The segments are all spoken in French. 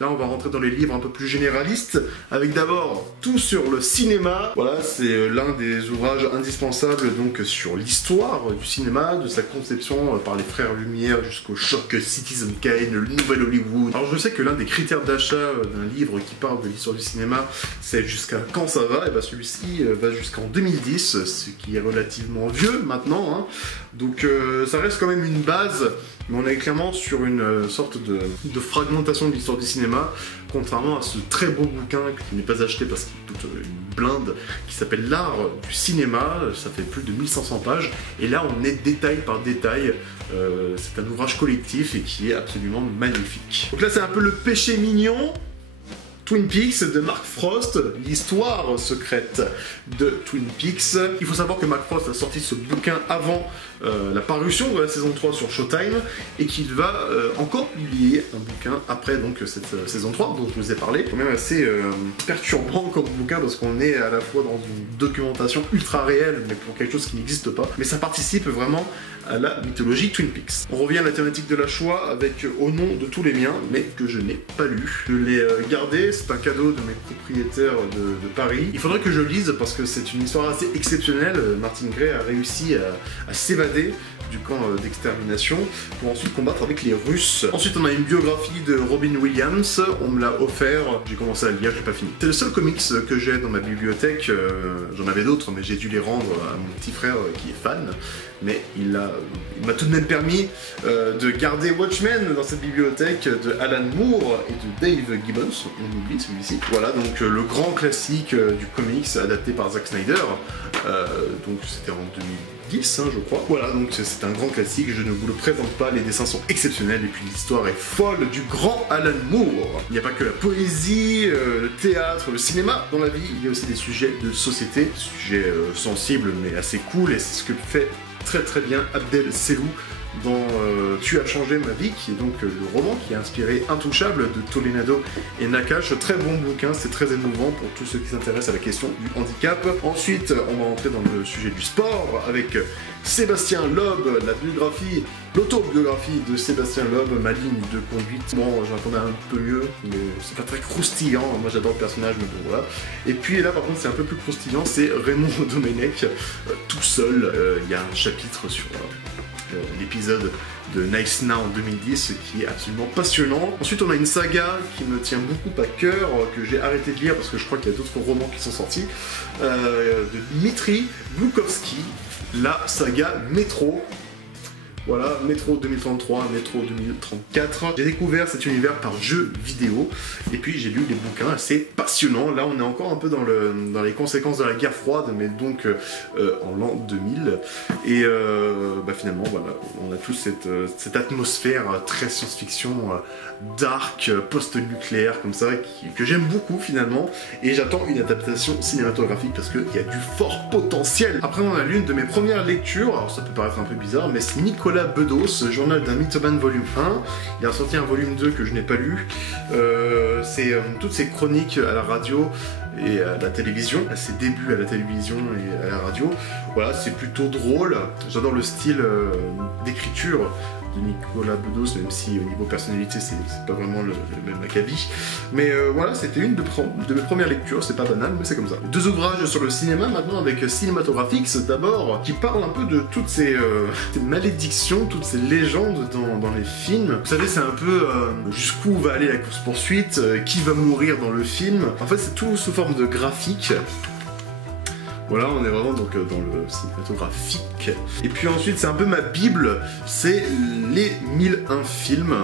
Là, on va rentrer dans les livres un peu plus généralistes, avec d'abord tout sur le cinéma. Voilà, c'est l'un des ouvrages indispensables donc sur l'histoire du cinéma, de sa conception par les frères Lumière jusqu'au choc Citizen Kane, le nouvel Hollywood. Alors je sais que l'un des critères d'achat d'un livre qui parle de l'histoire du cinéma, c'est jusqu'à quand ça va. Et bah celui-ci va jusqu'en 2010, ce qui est relativement vieux maintenant, hein. Donc ça reste quand même une base, mais on est clairement sur une sorte de fragmentation de l'histoire du cinéma, contrairement à ce très beau bouquin que je n'ai pas acheté parce qu'il coûte une blinde, qui s'appelle L'art du cinéma. Ça fait plus de 1500 pages, et là on est détail par détail. C'est un ouvrage collectif et qui est absolument magnifique. Donc là c'est un peu le péché mignon. Twin Peaks de Mark Frost, l'histoire secrète de Twin Peaks. Il faut savoir que Mark Frost a sorti ce bouquin avant la parution de la saison 3 sur Showtime, et qu'il va encore publier un bouquin après donc cette saison 3 dont je vous ai parlé. C'est quand même assez perturbant comme bouquin, parce qu'on est à la fois dans une documentation ultra réelle, mais pour quelque chose qui n'existe pas. Mais ça participe vraiment à la mythologie Twin Peaks. On revient à la thématique de la Shoah avec Au nom de tous les miens, mais que je n'ai pas lu. Je l'ai gardé, c'est un cadeau de mes propriétaires de Paris. Il faudrait que je lise parce que c'est une histoire assez exceptionnelle. Martin Gray a réussi à s'évader du camp d'extermination pour ensuite combattre avec les Russes. Ensuite on a une biographie de Robin Williams, on me l'a offert, j'ai commencé à le lire, je l'ai pas fini. C'est le seul comics que j'ai dans ma bibliothèque, j'en avais d'autres mais j'ai dû les rendre à mon petit frère qui est fan, mais il m'a tout de même permis de garder Watchmen dans cette bibliothèque de Alan Moore et de Dave Gibbons, on oublie celui-ci. Voilà donc le grand classique du comics adapté par Zack Snyder, donc c'était en 2010 hein, je crois. Voilà donc c'est un grand classique, je ne vous le présente pas, les dessins sont exceptionnels et puis l'histoire est folle du grand Alan Moore. Il n'y a pas que la poésie, le théâtre, le cinéma dans la vie, il y a aussi des sujets de société, sujets sensibles mais assez cool, et c'est ce que fait très bien Abdel Selou dans Tu as changé ma vie, qui est donc le roman qui a inspiré Intouchable de Toledano et Nakache. Très bon bouquin, c'est très émouvant pour tous ceux qui s'intéressent à la question du handicap. Ensuite, on va entrer dans le sujet du sport avec Sébastien Loeb, l'autobiographie de Sébastien Loeb, ma ligne de conduite. Bon, j'entendais un peu mieux, mais c'est pas très croustillant. Moi j'adore le personnage, mais bon voilà. Et puis là par contre c'est un peu plus croustillant, c'est Raymond Domenech, tout seul. Il y a un chapitre sur l'épisode de Nice Now en 2010 qui est absolument passionnant. Ensuite on a une saga qui me tient beaucoup à cœur, que j'ai arrêté de lire parce que je crois qu'il y a d'autres romans qui sont sortis, de Dmitri Glukovski, la saga Métro. Voilà, Métro 2033, Métro 2034. J'ai découvert cet univers par jeu vidéo, et puis j'ai lu des bouquins assez passionnants. Là, on est encore un peu dans les conséquences de la guerre froide, mais donc en l'an 2000. Et finalement, voilà, on a tous cette atmosphère très science-fiction, dark, post-nucléaire, comme ça, que j'aime beaucoup finalement. Et j'attends une adaptation cinématographique parce qu'il y a du fort potentiel. Après, on a l'une de mes premières lectures, alors ça peut paraître un peu bizarre, mais c'est Nicolas Bedos, Journal d'un mythomane volume 1. Il a sorti un volume 2 que je n'ai pas lu. C'est toutes ses chroniques à la radio et à la télévision, à ses débuts à la télévision et à la radio. Voilà, c'est plutôt drôle. J'adore le style d'écriture de Nicolas Bedos, même si au niveau personnalité c'est pas vraiment le même acabit. Mais voilà, c'était une de mes premières lectures, c'est pas banal, mais c'est comme ça. Deux ouvrages sur le cinéma maintenant avec Cinématographics d'abord, qui parlent un peu de toutes ces malédictions, toutes ces légendes dans les films. Vous savez, c'est un peu jusqu'où va aller la course-poursuite, qui va mourir dans le film. En fait, c'est tout sous forme de graphique. Voilà, on est vraiment donc dans le cinématographique. Et puis ensuite, c'est un peu ma bible, c'est les 1001 films.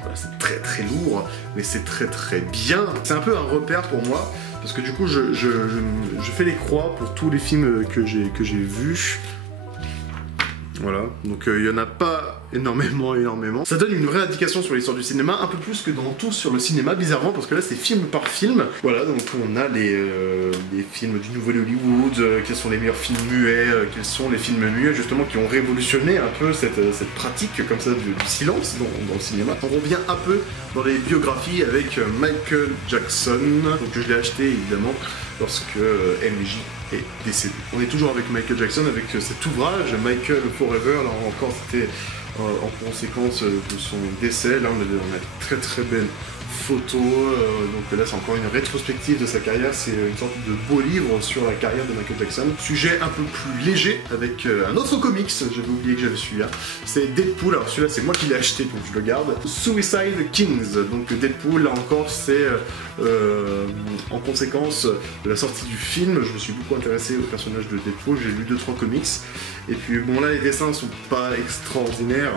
Voilà, c'est très lourd, mais c'est très bien. C'est un peu un repère pour moi, parce que du coup, je fais les croix pour tous les films que j'ai vus. Voilà, donc il n'y en a pas énormément. Ça donne une vraie indication sur l'histoire du cinéma, un peu plus que dans tout sur le cinéma, bizarrement, parce que là c'est film par film. Voilà, donc on a les films du nouvel Hollywood, quels sont les meilleurs films muets, quels sont les films muets justement qui ont révolutionné un peu cette pratique comme ça du silence dans le cinéma. On revient un peu dans les biographies avec Michael Jackson, donc je l'ai acheté évidemment lorsque MJ est décédé. On est toujours avec Michael Jackson, avec cet ouvrage, Michael Forever, là encore c'était en conséquence de son décès. Là on a une très belle photos, donc là c'est encore une rétrospective de sa carrière, c'est une sorte de beau livre sur la carrière de Michael Jackson. Sujet un peu plus léger avec un autre comics, j'avais oublié que j'avais celui-là, c'est Deadpool, alors celui-là c'est moi qui l'ai acheté donc je le garde, Suicide Kings, donc Deadpool là encore c'est en conséquence de la sortie du film, je me suis beaucoup intéressé au personnage de Deadpool, j'ai lu 2-3 comics, et puis bon là les dessins sont pas extraordinaires,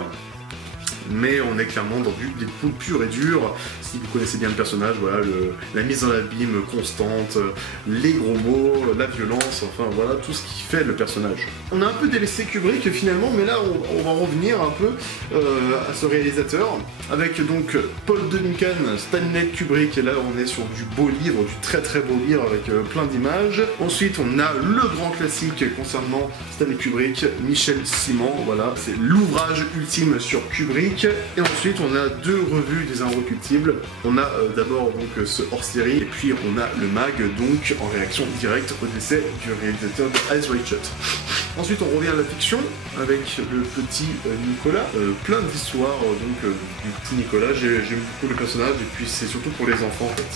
mais on est clairement dans du Deadpool pur et dur. Si vous connaissez bien le personnage, voilà, la mise en abîme constante, les gros mots, la violence, enfin voilà, tout ce qui fait le personnage. On a un peu délaissé Kubrick finalement, mais là on va revenir un peu à ce réalisateur, avec donc Paul Duncan, Stanley Kubrick, et là on est sur du beau livre, du très très beau livre avec plein d'images. Ensuite on a le grand classique concernant Stanley Kubrick, Michel Simon, voilà, c'est l'ouvrage ultime sur Kubrick. Et ensuite on a 2 revues des Inrecuptibles. On a d'abord donc ce hors-série, et puis on a le mag, donc en réaction directe au décès du réalisateur de Eyes Wide Shut. Ensuite on revient à la fiction avec le petit Nicolas, plein d'histoires donc du petit Nicolas, j'aime beaucoup le personnage, et puis c'est surtout pour les enfants en fait.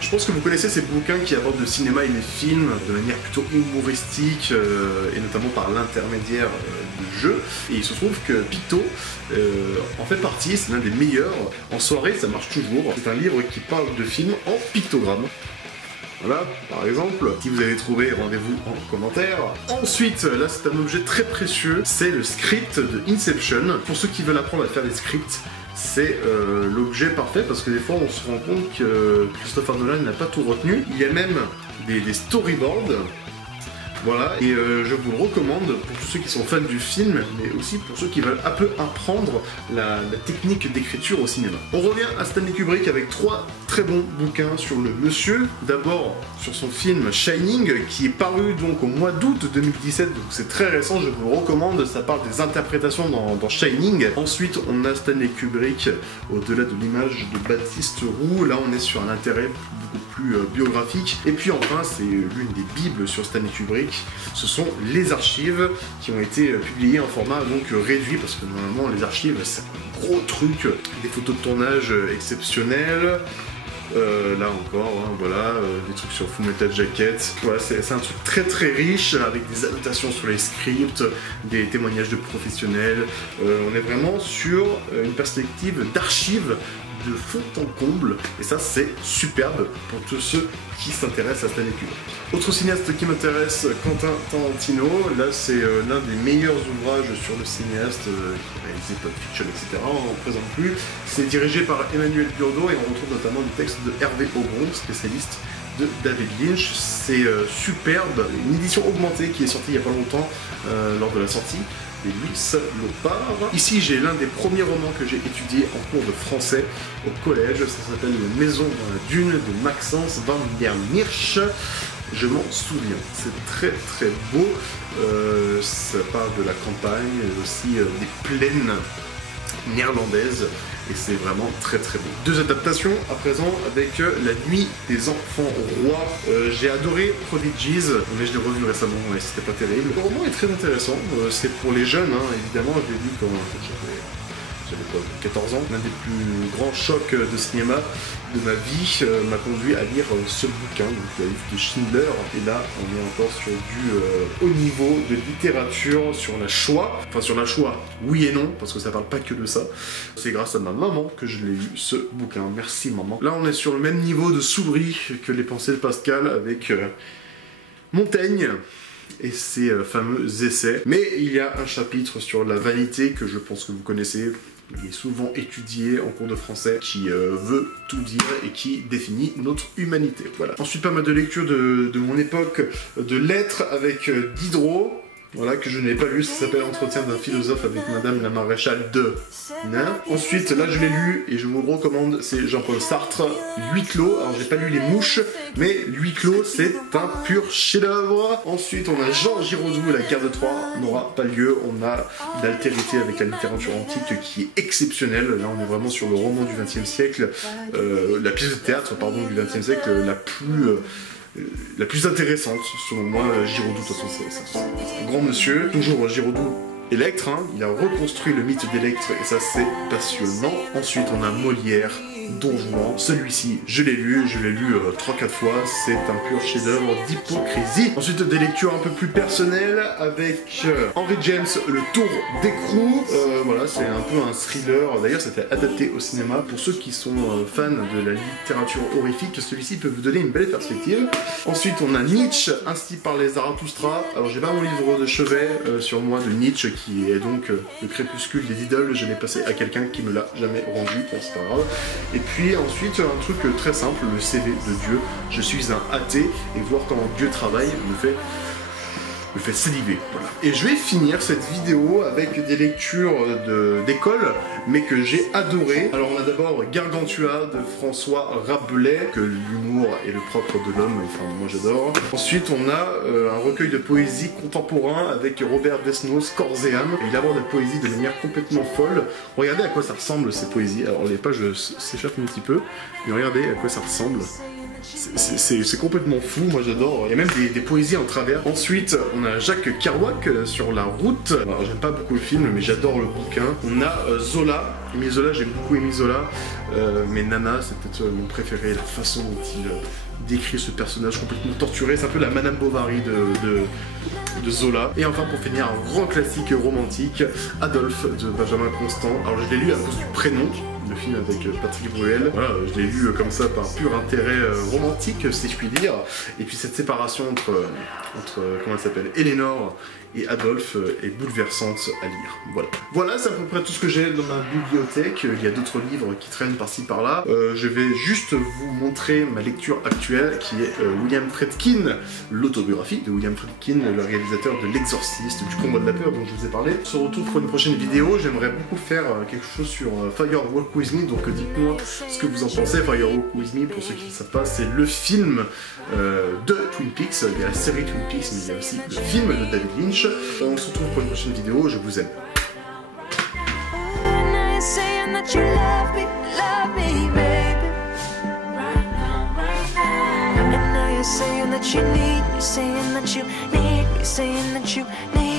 Je pense que vous connaissez ces bouquins qui abordent le cinéma et les films de manière plutôt humoristique, et notamment par l'intermédiaire de jeux. Et il se trouve que Picto en fait partie, c'est l'un des meilleurs. En soirée, ça marche toujours. C'est un livre qui parle de films en pictogrammes. Voilà, par exemple, si vous avez trouvé, rendez-vous en commentaire. Ensuite, là c'est un objet très précieux, c'est le script de Inception. Pour ceux qui veulent apprendre à faire des scripts, c'est l'objet parfait, parce que des fois on se rend compte que Christopher Nolan n'a pas tout retenu. Il y a même des storyboards. Voilà, et je vous le recommande pour tous ceux qui sont fans du film, mais aussi pour ceux qui veulent un peu apprendre la technique d'écriture au cinéma. On revient à Stanley Kubrick avec 3 très bons bouquins sur le monsieur. D'abord sur son film Shining, qui est paru donc au mois d'août 2017, donc c'est très récent, je vous le recommande, ça parle des interprétations dans Shining. Ensuite on a Stanley Kubrick, au-delà de l'image de Baptiste Roux, là on est sur un intérêt beaucoup plus biographique. Et puis enfin c'est l'une des bibles sur Stanley Kubrick, ce sont les archives qui ont été publiées en format donc réduit, parce que normalement les archives c'est un gros truc, des photos de tournage exceptionnelles. Là encore, hein, voilà, des trucs sur Full Metal Jacket. Voilà, c'est un truc très très riche, avec des annotations sur les scripts, des témoignages de professionnels. On est vraiment sur une perspective d'archives de fond en comble, et ça c'est superbe pour tous ceux qui s'intéressent à Stanley Kubrick. Autre cinéaste qui m'intéresse, Quentin Tarantino. Là c'est l'un des meilleurs ouvrages sur le cinéaste qui a réalisé Pulp Fiction, etc. On n'en présente plus. C'est dirigé par Emmanuel Burdo, et on retrouve notamment des textes de Hervé Aubron, spécialiste de David Lynch. C'est superbe, une édition augmentée qui est sortie il n'y a pas longtemps lors de la sortie. Et Luis Lopar. Ici j'ai l'un des premiers romans que j'ai étudié en cours de français au collège, ça s'appelle La Maison dans la Dune de Maxence van der Meersch. Je m'en souviens, c'est très très beau, ça parle de la campagne et aussi des plaines néerlandaises, et c'est vraiment très très beau. 2 adaptations à présent avec La Nuit des Enfants Rois. J'ai adoré Prodigies, mais je l'ai revu récemment et c'était pas terrible. Le roman est très intéressant, c'est pour les jeunes, hein, évidemment, je l'ai lu quand j'avais quoi, 14 ans. L'un des plus grands chocs de cinéma de ma vie m'a conduit à lire ce bouquin, donc le livre de Schindler. Et là, on est encore sur du haut niveau de littérature sur la Shoah. Enfin, sur la Shoah, oui et non, parce que ça parle pas que de ça. C'est grâce à ma maman que je l'ai lu, ce bouquin. Merci, maman. Là, on est sur le même niveau de soulerie que les pensées de Pascal avec Montaigne et ses fameux essais. Mais il y a un chapitre sur la vanité que je pense que vous connaissez. Il est souvent étudié en cours de français, qui veut tout dire et qui définit notre humanité. Voilà. Ensuite, pas mal de lectures de mon époque, de lettres avec Diderot, voilà, que je n'ai pas lu, ça s'appelle Entretien d'un philosophe avec Madame la Maréchale de Nain. Ensuite, là je l'ai lu et je vous le recommande, c'est Jean-Paul Sartre, Huis clos. Alors j'ai pas lu Les Mouches, mais Huis clos c'est un pur chef-d'œuvre. Ensuite on a Jean Giraudoux, La guerre de Troie n'aura pas lieu. On a l'altérité avec la littérature antique qui est exceptionnelle. Là on est vraiment sur le roman du XXe siècle, la pièce de théâtre pardon du XXe siècle la plus intéressante, selon moi. Giraudoux, de toute façon, c'est un grand monsieur. Toujours Giraudoux, Electre, hein. Il a reconstruit le mythe d'Electre, et ça, c'est passionnant. Ensuite, on a Molière, Don Juan. Celui-ci, je l'ai lu 3-4 fois, c'est un pur chef-d'œuvre d'hypocrisie. Ensuite, des lectures un peu plus personnelles avec Henry James, Le Tour d'écrou. Voilà, c'est un peu un thriller. D'ailleurs, c'était adapté au cinéma. Pour ceux qui sont fans de la littérature horrifique, celui-ci peut vous donner une belle perspective. Ensuite, on a Nietzsche, ainsi par les Zarathustra. Alors, j'ai pas mon livre de chevet sur moi de Nietzsche, qui est donc le crépuscule des idoles. Je l'ai passé à quelqu'un qui me l'a jamais rendu, c'est pas grave. Et puis ensuite, un truc très simple, le CV de Dieu. Je suis un athée, et voir comment Dieu travaille me fait saliver, voilà. Et je vais finir cette vidéo avec des lectures d'école, mais que j'ai adoré. Alors on a d'abord Gargantua de François Rabelais, que l'humour est le propre de l'homme, enfin moi j'adore. Ensuite on a un recueil de poésie contemporain avec Robert Desnos, Corps et âme. Il aborde la poésie de manière complètement folle. Regardez à quoi ça ressemble ces poésies. Alors les pages s'échappent un petit peu, mais regardez à quoi ça ressemble. C'est complètement fou, moi j'adore. Il y a même des poésies en travers. Ensuite, on a Jacques Kerouac sur La Route. Alors j'aime pas beaucoup le film, mais j'adore le bouquin. On a Zola. Émile Zola, j'aime beaucoup Émile Zola. Mais Nana, c'est peut-être mon préféré. La façon dont il décrit ce personnage complètement torturé. C'est un peu la Madame Bovary de Zola. Et enfin, pour finir, un grand classique romantique, Adolphe de Benjamin Constant. Alors je l'ai lu à cause du prénom. Le film avec Patrick Bruel. Voilà, je l'ai lu comme ça par pur intérêt romantique, si je puis dire. Et puis cette séparation entre comment elle s'appelle, Elénore et Adolphe est bouleversante à lire. Voilà, c'est à peu près tout ce que j'ai dans ma bibliothèque. Il y a d'autres livres qui traînent par-ci par-là. Je vais juste vous montrer ma lecture actuelle, qui est William Friedkin, l'autobiographie de William Friedkin, le réalisateur de L'Exorciste, du Combat de la peur dont je vous ai parlé. On se retrouve pour une prochaine vidéo. J'aimerais beaucoup faire quelque chose sur Firewalk With Me, donc dites-moi ce que vous en pensez. Firewalk With Me, pour ceux qui ne savent pas, c'est le film de Twin Peaks. Il y a la série Twin Peaks, mais il y a aussi le film de David Lynch. On se retrouve pour une prochaine vidéo, je vous aime. Saying that you need